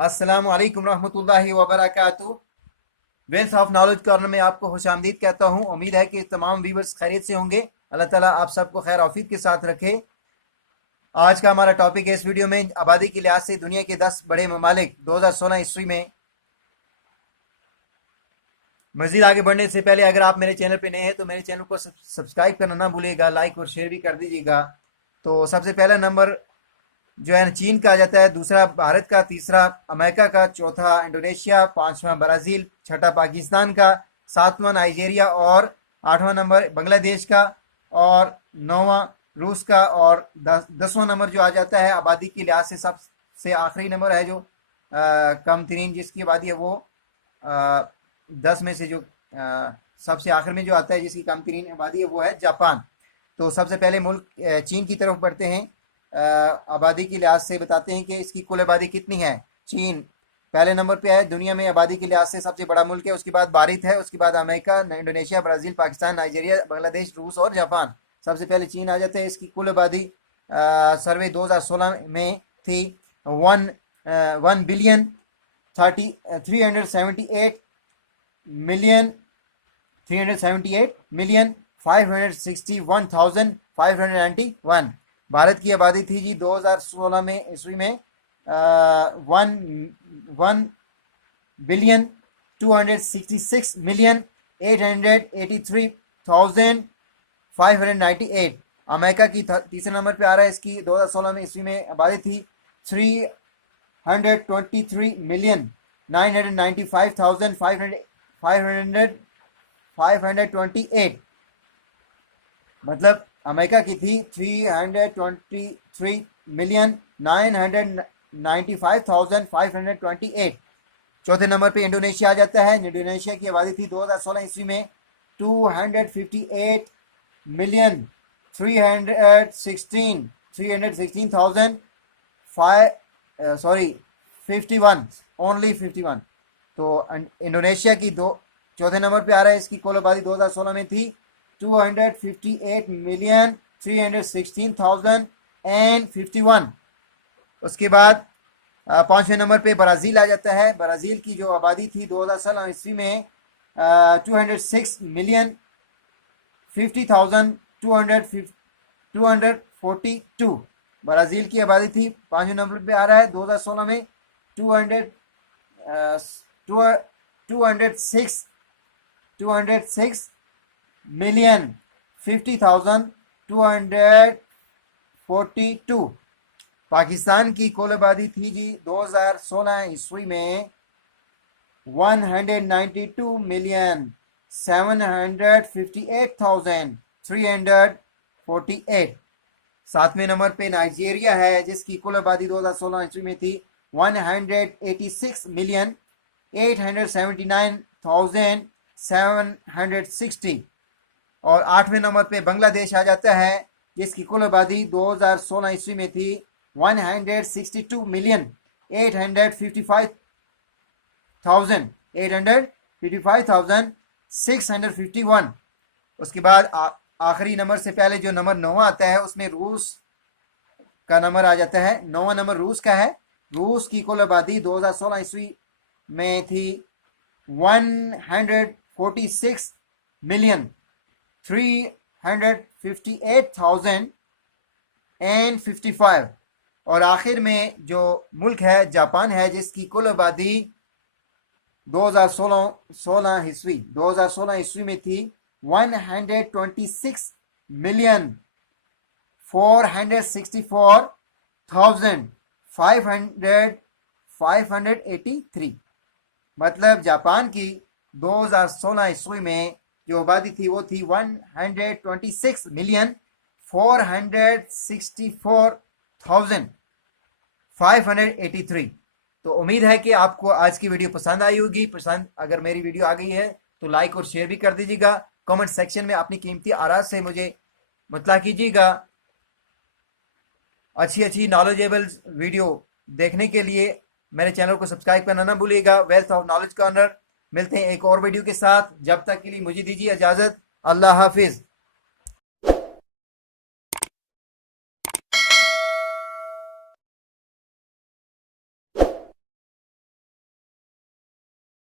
अस्सलामु अलैकुम रहमतुल्लाहि व बरकातुहू। वेल्थ ऑफ नॉलेज कॉर्नर में आपको खुशामदीद कहता हूँ। उम्मीद है कि तमाम व्यूवर्स खैरियत से होंगे। अल्लाह ताला आप सबको खैर औफीत के साथ रखे। आज का हमारा टॉपिक है इस वीडियो में आबादी के लिहाज से दुनिया के 10 बड़े ममालिक 2016 ईस्वी में। मज़ीद आगे बढ़ने से पहले अगर आप मेरे चैनल पे नए हैं तो मेरे चैनल को सब्सक्राइब करना ना भूलिएगा, लाइक और शेयर भी कर दीजिएगा। तो सबसे पहला नंबर जो है चीन का आ जाता है, दूसरा भारत का, तीसरा अमेरिका का, चौथा इंडोनेशिया, पांचवा ब्राज़ील, छठा पाकिस्तान का, सातवां नाइजीरिया और आठवां नंबर बांग्लादेश का और नौवां रूस का और 10वां नंबर जो आ जाता है आबादी के लिहाज से सबसे आखिरी नंबर है जो कम तरीन जिसकी आबादी है वो 10 में से जो सबसे आखिर में जो आता है जिसकी कम तरीन आबादी है वो है जापान। तो सबसे पहले मुल्क चीन की तरफ बढ़ते हैं। आबादी के लिहाज से बताते हैं कि इसकी कुल आबादी कितनी है। चीन पहले नंबर पे है, दुनिया में आबादी के लिहाज से सबसे बड़ा मुल्क है। उसके बाद भारत है, उसके बाद America, Indonesia, Brazil, Pakistan, Nigeria, Bangladesh, रूस और जापान। सबसे पहले चीन आ जाता है। इसकी कुल आबादी सर्वे 2016 में थी 1,561,591। भारत की आबादी थी जी 2016 में ईस्वी में 1,266,883,598। अमेरिका की तीसरे नंबर पे आ रहा है। इसकी 2016 में ईस्वी में आबादी थी 323,995,528। मतलब अमेरिका की थी 323,995,528। चौथे नंबर पे इंडोनेशिया आ जाता है। इंडोनेशिया की आबादी थी 2016 ईस्वी में 258,316,51 ओनली 51। तो इंडोनेशिया की दो चौथे नंबर पे आ रहा है। इसकी कुल आबादी 2016 में थी 258,316,051। उसके बाद पांचवें नंबर पे ब्राज़ील आ जाता है। ब्राज़ील की जो आबादी थी 2016 ईस्वी में 206,050,242। ब्राज़ील की आबादी थी। पांचवें नंबर पे आ रहा है 2016 में 206,50,242। पाकिस्तान की कुल आबादी थी जी 2016 ईस्वी में 192,758,348। सातवें नंबर पे नाइजीरिया है जिसकी कुल आबादी 2016 ईस्वी में थी 186,879,760। और आठवें नंबर पे बांग्लादेश आ जाता है जिसकी कुल आबादी 2016 ईस्वी में थी 162,855,651। उसके बाद आखिरी नंबर से पहले जो नंबर 9 आता है उसमें रूस का नंबर आ जाता है। 9वां नंबर रूस का है। रूस की कुल आबादी 2016 ईस्वी में थी 146,358,055। और आखिर में जो मुल्क है जापान है जिसकी कुल आबादी 2016 ईस्वी में थी 126,464,583। मतलब जापान की 2016 ईस्वी में जो आबादी थी वो थी 126,464,583। तो उम्मीद है कि आपको आज की वीडियो पसंद आई होगी। पसंद अगर मेरी वीडियो आ गई है तो लाइक और शेयर भी कर दीजिएगा। कमेंट सेक्शन में अपनी कीमती आराज़ से मुझे मुतला कीजिएगा। अच्छी अच्छी नॉलेजेबल वीडियो देखने के लिए मेरे चैनल को सब्सक्राइब करना ना भूलिएगा। Wealth of knowledge corner. मिलते हैं एक और वीडियो के साथ। जब तक के लिए मुझे दीजिए इजाज़त। अल्लाह हाफिज़।